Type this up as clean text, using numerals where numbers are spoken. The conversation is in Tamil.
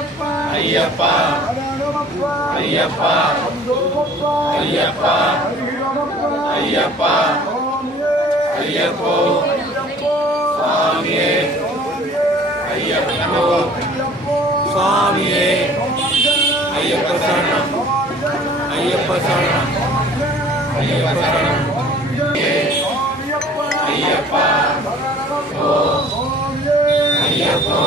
ஐயப்பா ஐயப்பா ஐயப்பா ஐயப்பா ஐயப்போ சுவாமியே ஐயப்போ சுவாமியே ஐயப்ப சரணம் ஐயப்ப சரணம் ஐயப்ப சரணம் ஐயப்பா ஐயப்போ